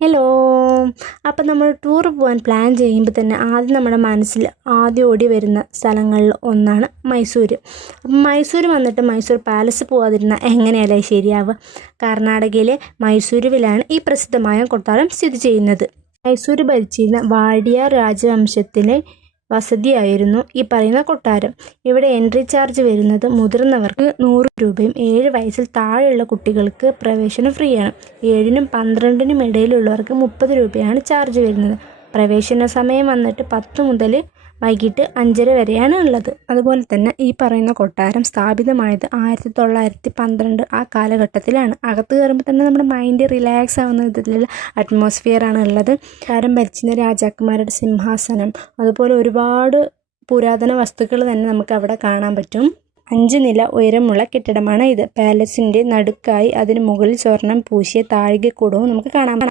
Hello. അപ്പം നമ്മൾ tour പോകാൻ പ്ലാൻ ചെയ്യുമ്പോൾ തന്നെ ആദ്യം നമ്മുടെ മനസ്സിൽ ആദ്യം ഓടി വരുന്ന സ്ഥലങ്ങളിൽ ഒന്നാണ് മൈസൂർ. അപ്പം മൈസൂർ വന്നിട്ട് മൈസൂർ പാലസ് പോകാതിരുന്നാൽ എങ്ങനെയല്ലേ ശരിയാവുക? കർണാടകയിലെ മൈസൂരുവിലാണ് ഈ പ്രസിദ്ധമായ കൊട്ടാരം സ്ഥിതി ചെയ്യുന്നത്. മൈസൂർ ഭരിച്ചിരുന്ന വാഡിയാർ രാജവംശത്തിലെ വസതിയായിരുന്നു ഈ പറയുന്ന കൊട്ടാരം. ഇവിടെ എൻട്രി ചാർജ് വരുന്നത് മുതിർന്നവർക്ക് 100 രൂപയും 7 വയസ്സിൽ താഴെയുള്ള കുട്ടികൾക്ക് പ്രവേശനം ഫ്രീയാണ്. 7നും 12നും ഇടയിലുള്ളവർക്ക് 30 രൂപയാണ് ചാർജ് വരുന്നത്. പ്രവേശന സമയം വന്നിട്ട് 10 മുതൽ വൈകിട്ട് 5:30 വരെയാണ് ഉള്ളത്. അതുപോലെ തന്നെ ഈ പറയുന്ന കൊട്ടാരം സ്ഥാപിതമായത് 1912 ആ കാലഘട്ടത്തിലാണ്. അകത്ത് കയറുമ്പോൾ തന്നെ നമ്മുടെ മൈൻഡ് റിലാക്സ് ആവുന്ന വിധത്തിലുള്ള അറ്റ്മോസ്ഫിയറാണ് ഉള്ളത്. കൊട്ടാരം ഭരിച്ചിരുന്ന രാജാക്കന്മാരുടെ സിംഹാസനം, അതുപോലെ ഒരുപാട് പുരാതന വസ്തുക്കൾ തന്നെ നമുക്ക് അവിടെ കാണാൻ പറ്റും. 5 നില ഉയരമുള്ള കെട്ടിടമാണ് ഇത്. പാലസിൻ്റെ നടുക്കായി അതിന് മുകളിൽ സ്വർണം പൂശിയ താഴികക്കുടവും നമുക്ക് കാണാം.